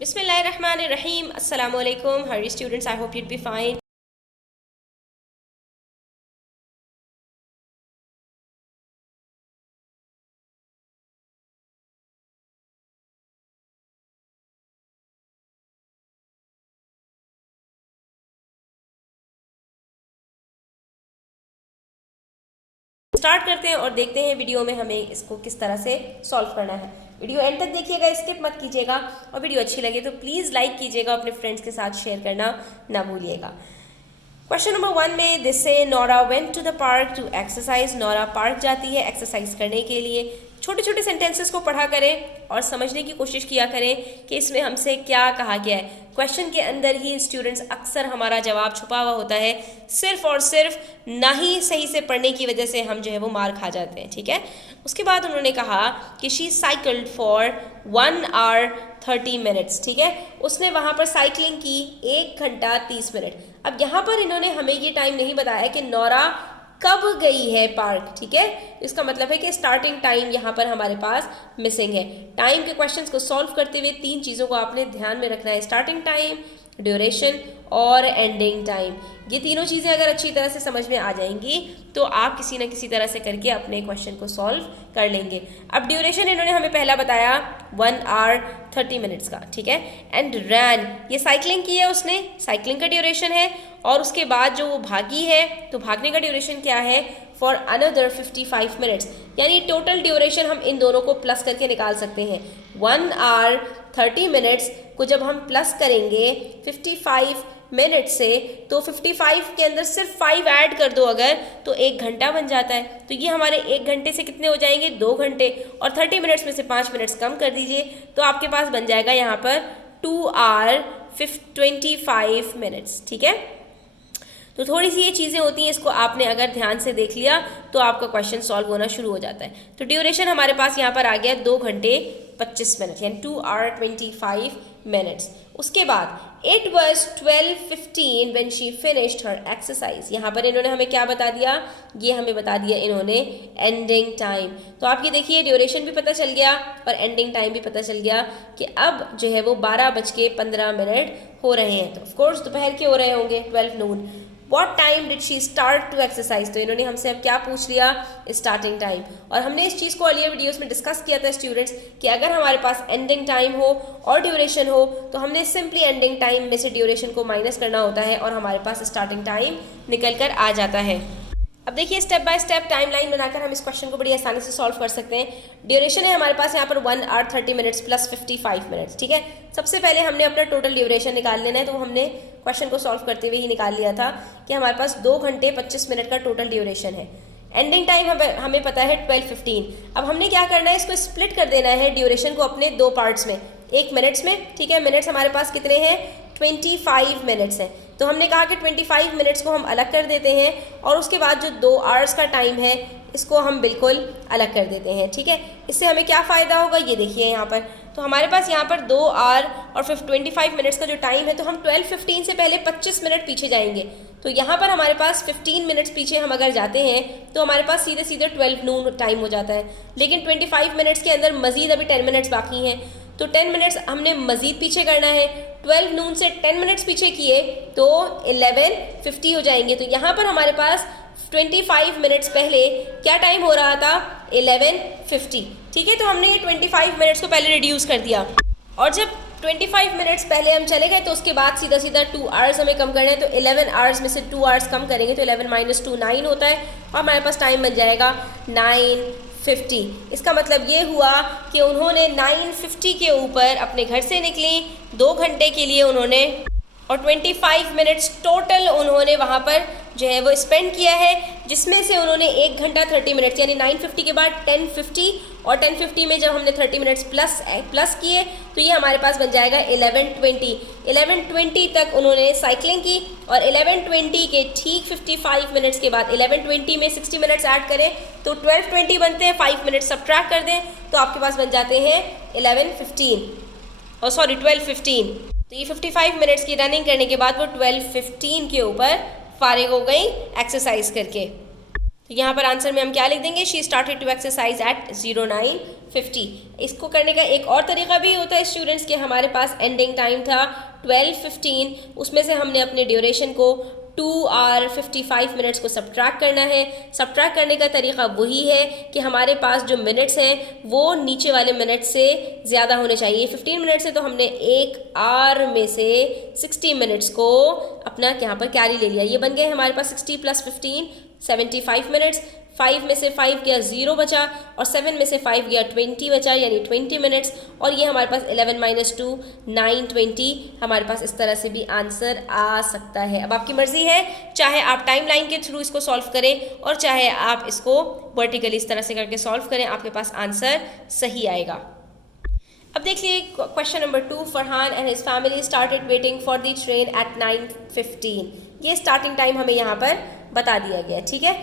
Bismillahirrahmanirrahim. Assalamu alaikum. How are you students? I hope you'd be fine. Start करते हैं और देखते हैं वीडियो में हमें इसको किस तरह से सॉल्व करना है। वीडियो एंड तक देखिएगा, स्किप मत कीजिएगा और वीडियो अच्छी लगे तो प्लीज़ लाइक कीजिएगा, अपने फ्रेंड्स के साथ शेयर करना ना भूलिएगा। क्वेश्चन नंबर 1 में दिस से Nora went to the park to exercise. Nora park जाती है एक्सरसाइज करने के लिए। छोटे छोटे सेंटेंसेस को पढ़ा करें और समझने की कोशिश किया करें कि इसमें हमसे क्या कहा गया है। क्वेश्चन के अंदर ही स्टूडेंट्स अक्सर हमारा जवाब छुपा हुआ होता है, सिर्फ और सिर्फ ना ही सही से पढ़ने की वजह से हम जो है वो मार खा जाते हैं। ठीक है, उसके बाद उन्होंने कहा कि she cycled for 1 hour 30 minutes। ठीक है, उसने वहाँ पर साइकिलिंग की 1 घंटा 30 मिनट। अब यहाँ पर इन्होंने हमें ये टाइम नहीं बताया कि नोरा कब गई है पार्क। ठीक है, इसका मतलब है कि स्टार्टिंग टाइम यहाँ पर हमारे पास मिसिंग है। टाइम के क्वेश्चंस को सॉल्व करते हुए 3 चीज़ों को आपने ध्यान में रखना है, स्टार्टिंग टाइम, ड्यूरेशन और एंडिंग टाइम। ये तीनों चीज़ें अगर अच्छी तरह से समझ में आ जाएंगी तो आप किसी न किसी तरह से करके अपने क्वेश्चन को सॉल्व कर लेंगे। अब ड्यूरेशन इन्होंने हमें पहला बताया 1 hour 30 minutes का। ठीक है, एंड रैन, ये साइकिलिंग की है उसने, साइकिलिंग का ड्यूरेशन है। और उसके बाद जो वो भागी है तो भागने का ड्यूरेशन क्या है, फॉर अनदर 55 minutes। यानी टोटल ड्यूरेशन हम इन दोनों को प्लस करके निकाल सकते हैं। 1 hour 30 minutes को जब हम प्लस करेंगे 55 मिनट से तो 55 के अंदर सिर्फ 5 ऐड कर दो अगर, तो 1 घंटा बन जाता है। तो ये हमारे 1 घंटे से कितने हो जाएंगे, 2 घंटे। और 30 मिनट्स में से 5 मिनट्स कम कर दीजिए तो आपके पास बन जाएगा यहाँ पर 2 hour 25 minutes। ठीक है, तो थोड़ी सी ये चीज़ें होती हैं, इसको आपने अगर ध्यान से देख लिया तो आपका क्वेश्चन सॉल्व होना शुरू हो जाता है। तो ड्यूरेशन हमारे पास यहाँ पर आ गया 2 घंटे 25 मिनट, यानी 2 hour 25 minutes। उसके बाद it was 12:15 when she finished her exercise। यहाँ पर इन्होंने हमें क्या बता दिया, ये हमें बता दिया इन्होंने एंडिंग टाइम। तो आप ये देखिए ड्यूरेशन भी पता चल गया और एंडिंग टाइम भी पता चल गया कि अब जो है वो 12:15 हो रहे हैं। तो ऑफकोर्स दोपहर के हो रहे होंगे, 12 noon। What time did she start to exercise. तो इन्होंने हमसे अब क्या पूछ लिया, स्टार्टिंग टाइम। और हमने इस चीज़ को अर्लियर वीडियोस में डिस्कस किया था स्टूडेंट्स कि अगर हमारे पास एंडिंग टाइम हो और ड्यूरेशन हो तो हमने सिंपली एंडिंग टाइम में से ड्यूरेशन को माइनस करना होता है और हमारे पास स्टार्टिंग टाइम निकल कर आ जाता है। अब देखिए स्टेप बाय स्टेप टाइमलाइन बनाकर हम इस क्वेश्चन को बड़ी आसानी से सॉल्व कर सकते हैं। ड्यूरेशन है हमारे पास यहाँ पर 1 hour 30 minutes प्लस 55 minutes। ठीक है, सबसे पहले हमने अपना टोटल ड्यूरेशन निकाल लेना है। तो हमने क्वेश्चन को सॉल्व करते हुए ही निकाल लिया था कि हमारे पास 2 घंटे 25 मिनट का टोटल ड्यूरेशन है। एंडिंग टाइम हमें पता है 12:15। अब हमने क्या करना है, इसको स्प्लिट कर देना है ड्यूरेशन को अपने 2 पार्ट्स में, 1 मिनट्स में। ठीक है, मिनट्स हमारे पास कितने हैं, 25 मिनट्स हैं। तो हमने कहा कि 25 मिनट्स को हम अलग कर देते हैं और उसके बाद जो 2 hours का टाइम है इसको हम बिल्कुल अलग कर देते हैं। ठीक है, इससे हमें क्या फ़ायदा होगा, ये देखिए यहाँ पर। तो हमारे पास यहाँ पर 2 hour और 25 मिनट्स का जो टाइम है, तो हम 12:15 से पहले 25 मिनट पीछे जाएंगे। तो यहाँ पर हमारे पास 15 मिनट्स पीछे हम अगर जाते हैं तो हमारे पास सीधे सीधे 12 noon टाइम हो जाता है। लेकिन 25 मिनट्स के अंदर मज़ीद अभी 10 मिनट्स बाकी हैं, तो 10 मिनट्स हमने मज़ीद पीछे करना है। 12 noon से 10 मिनट्स पीछे किए तो 11:50 हो जाएंगे। तो यहाँ पर हमारे पास 25 मिनट्स पहले क्या टाइम हो रहा था, 11:50। ठीक है, तो हमने ये 25 मिनट्स को पहले रिड्यूस कर दिया और जब 25 मिनट्स पहले हम चले गए तो उसके बाद सीधा सीधा 2 hours हमें कम करना है। तो 11 hours में से 2 hours कम करेंगे तो 11 - 2 9 होता है और हमारे पास टाइम बन जाएगा 9:50। इसका मतलब ये हुआ कि उन्होंने 9:50 के ऊपर अपने घर से निकली, 2 घंटे के लिए उन्होंने और 25 मिनट्स टोटल उन्होंने वहाँ पर जो है वो स्पेंड किया है, जिसमें से उन्होंने 1 घंटा 30 मिनट्स यानी 9:50 के बाद 10:50 और 10:50 में जब हमने 30 मिनट्स प्लस किए तो ये हमारे पास बन जाएगा 11:20। 11:20 तक उन्होंने साइकिलिंग की और 11:20 के ठीक 55 मिनट्स के बाद 11:20 में 60 मिनट्स ऐड करें तो 12:20 बनते हैं। 5 मिनट्स सब्ट्रैक्ट कर दें तो आपके पास बन जाते हैं 12:15। तो ये 55 मिनट्स की रनिंग करने के बाद वो 12:15 के ऊपर फारिग हो गई एक्सरसाइज करके। तो यहाँ पर आंसर में हम क्या लिख देंगे, she started to exercise at 09:50। इसको करने का एक और तरीका भी होता है स्टूडेंट्स के हमारे पास एंडिंग टाइम था 12:15, उसमें से हमने अपने ड्यूरेशन को 2 आवर 55 मिनट्स को सब्ट्रैक्ट करना है। सब्ट्रैक्ट करने का तरीका वही है कि हमारे पास जो मिनट्स हैं वो नीचे वाले मिनट से ज़्यादा होने चाहिए। 15 मिनट्स है तो हमने 1 आवर में से 60 मिनट्स को अपना यहाँ पर कैरी ले लिया। ये बन गए हमारे पास 60 + 15 75 मिनट्स। 5 में से 5 गया 0 बचा और 7 में से 5 गया 20 बचा, यानी 20 मिनट्स। और ये हमारे पास 11 - 2 9 20 हमारे पास इस तरह से भी आंसर आ सकता है। अब आपकी मर्जी है, चाहे आप टाइम लाइन के थ्रू इसको सॉल्व करें और चाहे आप इसको वर्टिकली इस तरह से करके सॉल्व करें, आपके पास आंसर सही आएगा। अब देख लीजिए question number 2, Farhan and his family started waiting for the train eight 9:15। ये स्टार्टिंग टाइम हमें यहाँ पर बता दिया गया, ठीक है।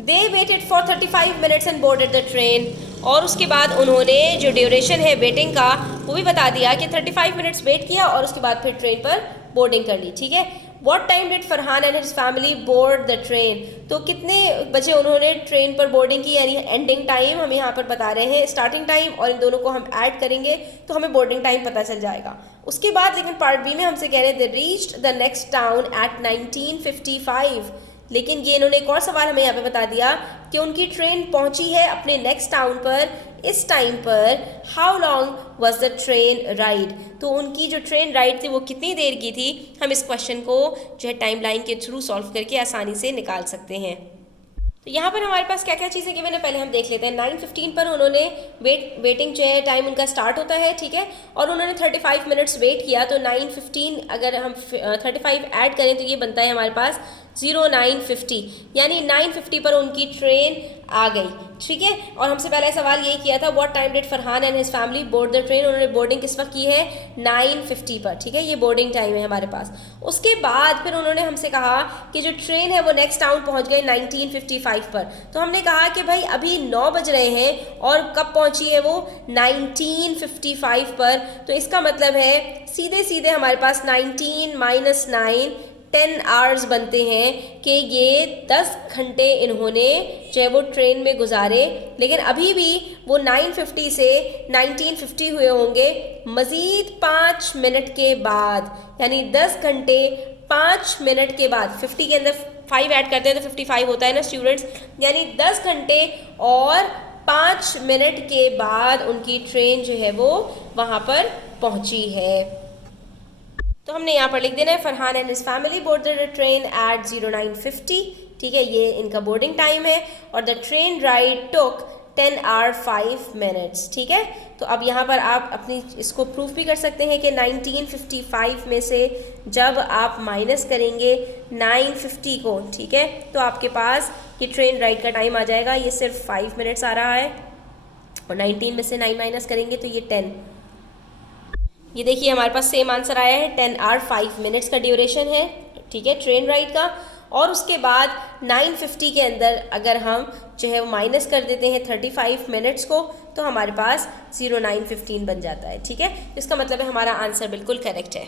They waited for 35 minutes and boarded the train. और उसके बाद उन्होंने जो ड्यूरेशन है वेटिंग का वो भी बता दिया कि 35 मिनट्स वेट किया और उसके बाद फिर ट्रेन पर बोर्डिंग कर ली, ठीक है। What time did Farhan and his family board the train. तो कितने बजे उन्होंने ट्रेन पर बोर्डिंग की, यानी एंडिंग टाइम हम यहाँ पर बता रहे हैं, स्टार्टिंग टाइम, और इन दोनों को हम ऐड करेंगे तो हमें बोर्डिंग टाइम पता चल जाएगा। उसके बाद लेकिन पार्ट बी में हमसे कह रहे हैं they reached the next town eight 19:55। लेकिन ये इन्होंने एक और सवाल हमें यहाँ पे बता दिया कि उनकी ट्रेन पहुंची है अपने नेक्स्ट टाउन पर इस टाइम पर। How long was the train ride. तो उनकी जो ट्रेन राइड थी वो कितनी देर की थी, हम इस क्वेश्चन को जो है टाइम लाइन के थ्रू सॉल्व करके आसानी से निकाल सकते हैं। तो यहाँ पर हमारे पास क्या क्या चीज़ें गिवन है पहले हम देख लेते हैं। 9:15 पर उन्होंने वेटिंग जो है टाइम उनका स्टार्ट होता है, ठीक है, और उन्होंने 35 मिनट्स वेट किया। तो 9:15 अगर हम 35 ऐड करें तो ये बनता है हमारे पास 09:50, यानी 9:50 पर उनकी ट्रेन आ गई, ठीक है। और हमसे पहले सवाल यही किया था, what time did Farhan and his family board the train. उन्होंने बोर्डिंग किस वक्त की है, 9:50 पर, ठीक है, ये बोर्डिंग टाइम है हमारे पास। उसके बाद फिर उन्होंने हमसे कहा कि जो ट्रेन है वो नेक्स्ट टाउन पहुंच गई 19:55 पर। तो हमने कहा कि भाई अभी 9 बज रहे हैं और कब पहुंची है वो, 19:55 पर। तो इसका मतलब है सीधे सीधे हमारे पास 19 - 9 10 आवर्स बनते हैं कि ये 10 घंटे इन्होंने जो है वो ट्रेन में गुजारे। लेकिन अभी भी वो 9:50 से 19:50 हुए होंगे मज़ीद 5 मिनट के बाद, यानी 10 घंटे 5 मिनट के बाद। 50 के अंदर 5 ऐड करते हैं तो 55 होता है ना स्टूडेंट्स, यानी 10 घंटे और 5 मिनट के बाद उनकी ट्रेन जो है वो वहाँ पर पहुँची है। तो हमने यहाँ पर लिख देना है Farhan and his family boarded the train at 09:50, ठीक है, ये इनका बोर्डिंग टाइम है। और the train ride took 10 hour 5 minutes, ठीक है। तो अब यहाँ पर आप अपनी इसको प्रूफ भी कर सकते हैं कि 19:55 में से जब आप माइनस करेंगे 9:50 को, ठीक है, तो आपके पास ये ट्रेन राइड का टाइम आ जाएगा। ये सिर्फ 5 मिनट्स आ रहा है और 19 में से 9 माइनस करेंगे तो ये 10। ये देखिए हमारे पास सेम आंसर आया है, 10 आवर 5 मिनट्स का ड्यूरेशन है, ठीक है, ट्रेन राइड का। और उसके बाद 9:50 के अंदर अगर हम जो है वो माइनस कर देते हैं 35 मिनट्स को तो हमारे पास 09:15 बन जाता है, ठीक है। इसका मतलब है हमारा आंसर बिल्कुल करेक्ट है।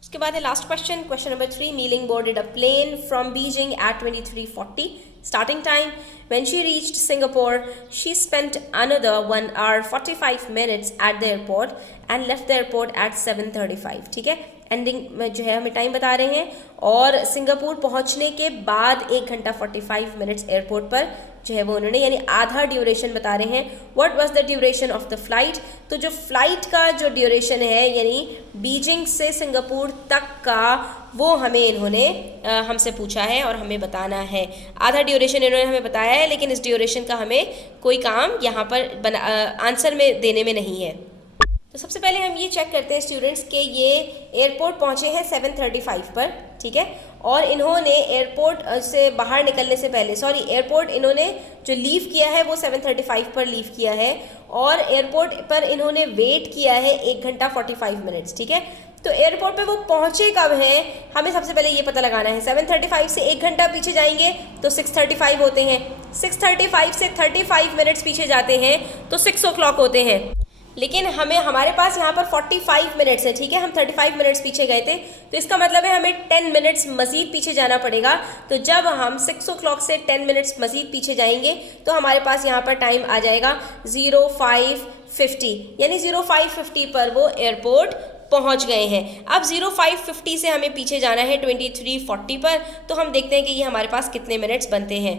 उसके बाद है लास्ट क्वेश्चन, क्वेश्चन नंबर 3, नीलिंग boarded a plane from Beijing at 23:40 starting time. When she reached Singapore, she spent another 1 hour 45 minutes at the airport and left the airport at 7:35, ठीक है। Ending में जो है हमें टाइम बता रहे हैं और सिंगापुर पहुंचने के बाद 1 घंटा 45 मिनट्स एयरपोर्ट पर जो है वो उन्होंने, यानी आधा ड्यूरेशन बता रहे हैं। What was the duration of the flight. तो जो फ्लाइट का जो ड्यूरेशन है यानी बीजिंग से सिंगापुर तक का, वो हमें इन्होंने हमसे पूछा है और हमें बताना है। आधा ड्यूरेशन इन्होंने हमें बताया है लेकिन इस ड्यूरेशन का हमें कोई काम यहाँ पर आंसर में देने में नहीं है। तो सबसे पहले हम ये चेक करते हैं स्टूडेंट्स के ये एयरपोर्ट पहुँचे हैं 7:35 पर, ठीक है, और इन्होंने एयरपोर्ट से बाहर निकलने से पहले, एयरपोर्ट इन्होंने जो लीव किया है वो 7:35 पर लीव किया है और एयरपोर्ट पर इन्होंने वेट किया है 1 घंटा 45 मिनट्स, ठीक है। तो एयरपोर्ट पे वो पहुँचे कब हैं, हमें सबसे पहले ये पता लगाना है। 7:35 से 1 घंटा पीछे जाएंगे तो 6:35 होते हैं, 6:35 से 35 मिनट्स पीछे जाते हैं तो 6 o'clock होते हैं। लेकिन हमारे पास यहाँ पर 45 मिनट्स है, ठीक है, हम 35 मिनट्स पीछे गए थे, तो इसका मतलब है हमें 10 मिनट्स मज़ीद पीछे जाना पड़ेगा। तो जब हम 6 o'clock से 10 मिनट्स मज़ीद पीछे जाएंगे तो हमारे पास यहाँ पर टाइम आ जाएगा 0550, यानी 0550 पर वो एयरपोर्ट पहुंच गए हैं। अब 0550 से हमें पीछे जाना है 2340 पर, तो हम देखते हैं कि ये हमारे पास कितने मिनट्स बनते हैं।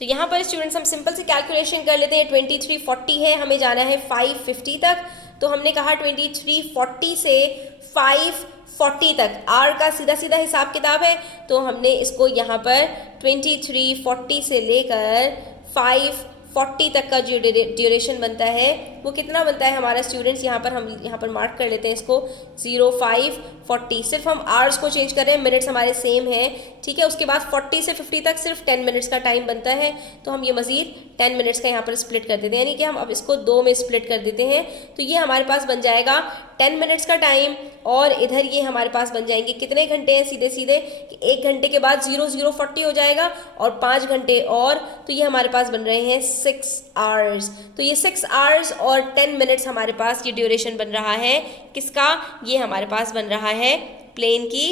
तो यहाँ पर स्टूडेंट्स हम सिंपल से कैलकुलेशन कर लेते हैं। 2340 है, हमें जाना है 550 तक, तो हमने कहा 2340 से 540 तक आर का सीधा सीधा हिसाब किताब है, तो हमने इसको यहाँ पर 2340 से लेकर 540 तक का जो ड्यूरेशन बनता है वो कितना बनता है हमारा स्टूडेंट्स, हम यहाँ पर मार्क कर लेते हैं इसको 0540। सिर्फ हम आवर्स को चेंज कर रहे हैं, मिनट्स हमारे सेम हैं, ठीक है। उसके बाद 40 से 50 तक सिर्फ 10 मिनट्स का टाइम बनता है, तो हम ये मज़ीद 10 मिनट्स का यहाँ पर स्प्लिट कर देते हैं, यानी कि हम अब इसको 2 में स्प्लिट कर देते हैं। तो ये हमारे पास बन जाएगा 10 मिनट्स का टाइम, और इधर ये हमारे पास बन जाएंगे कितने घंटे हैं, सीधे सीधे कि 1 घंटे के बाद 0040 हो जाएगा और 5 घंटे और, तो ये हमारे पास बन रहे हैं 6 आवर्स। तो ये 6 आवर्स और 10 मिनट्स हमारे पास ये ड्यूरेशन बन रहा है किसका, ये हमारे पास बन रहा है प्लेन की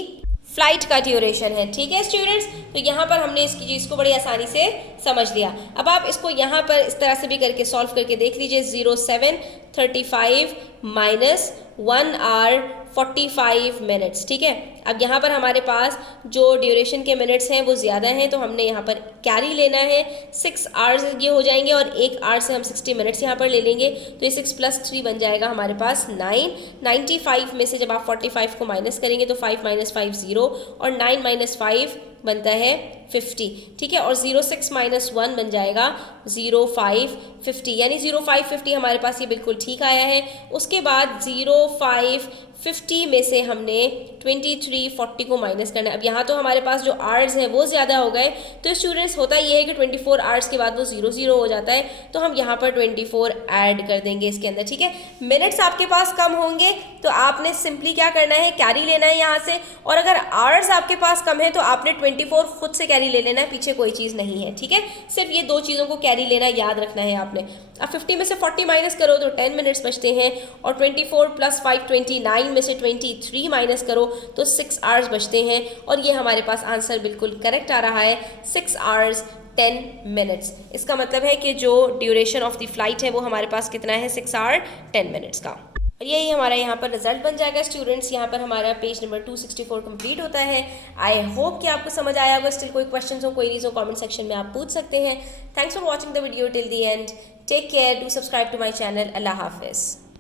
फ्लाइट का ड्यूरेशन है, ठीक है स्टूडेंट्स। तो यहाँ पर हमने इसकी चीज़ को बड़ी आसानी से समझ लिया। अब आप इसको यहाँ पर इस तरह से भी करके सॉल्व करके देख लीजिए। 0735 माइनस 1 आवर 45 मिनट्स, ठीक है। अब यहाँ पर हमारे पास जो ड्यूरेशन के मिनट्स हैं वो ज़्यादा हैं, तो हमने यहाँ पर कैरी लेना है। 6 आवर्स ये हो जाएंगे और 1 आवर से हम 60 मिनट्स यहाँ पर ले लेंगे, तो ये 6 + 3 बन जाएगा हमारे पास 9। 95 में से जब आप 45 को माइनस करेंगे तो 5 - 5 0 और 9 - 5 बनता है 50, ठीक है। और 06 - 1 बन जाएगा 0550, यानी 0550 हमारे पास ये बिल्कुल ठीक आया है। उसके बाद 0550 में से हमने 2340 को माइनस करना है। अब यहाँ तो हमारे पास जो आवर्स हैं वो ज़्यादा हो गए, तो स्टूडेंट्स होता ये है कि 24 आवर्स के बाद वो 00 हो जाता है, तो हम यहाँ पर 24 ऐड कर देंगे इसके अंदर, ठीक है। मिनट्स आपके पास कम होंगे तो आपने सिंपली क्या करना है, कैरी लेना है यहाँ से, और अगर आवर्स आपके पास कम है तो आपने 24 खुद से कैरी ले लेना है, पीछे कोई चीज़ नहीं है, ठीक है। सिर्फ ये 2 चीज़ों को कैरी लेना याद रखना है आपने। अब 50 में से 40 माइनस करो तो 10 मिनट्स बचते हैं, और 24 + 5 29 में से 23 माइनस करो तो 6 आवर्स बचते हैं, और ये हमारे पास आंसर बिल्कुल करेक्ट आ रहा है 6 आवर्स 10 मिनट्स। इसका मतलब है कि जो ड्यूरेशन ऑफ द फ्लाइट है वो हमारे पास कितना है, 6 आवर 10 मिनट्स का। और यही हमारा यहाँ पर रिजल्ट बन जाएगा स्टूडेंट्स। यहाँ पर हमारा पेज नंबर 264 कंप्लीट होता है। आई होप कि आपको समझ आया होगा। स्टिल कोई क्वेश्चन हो, क्वेरीज हो, कमेंट सेक्शन में आप पूछ सकते हैं। Thanks for watching the video till the end. Take care, do subscribe to my channel. अल्लाह हाफिज़।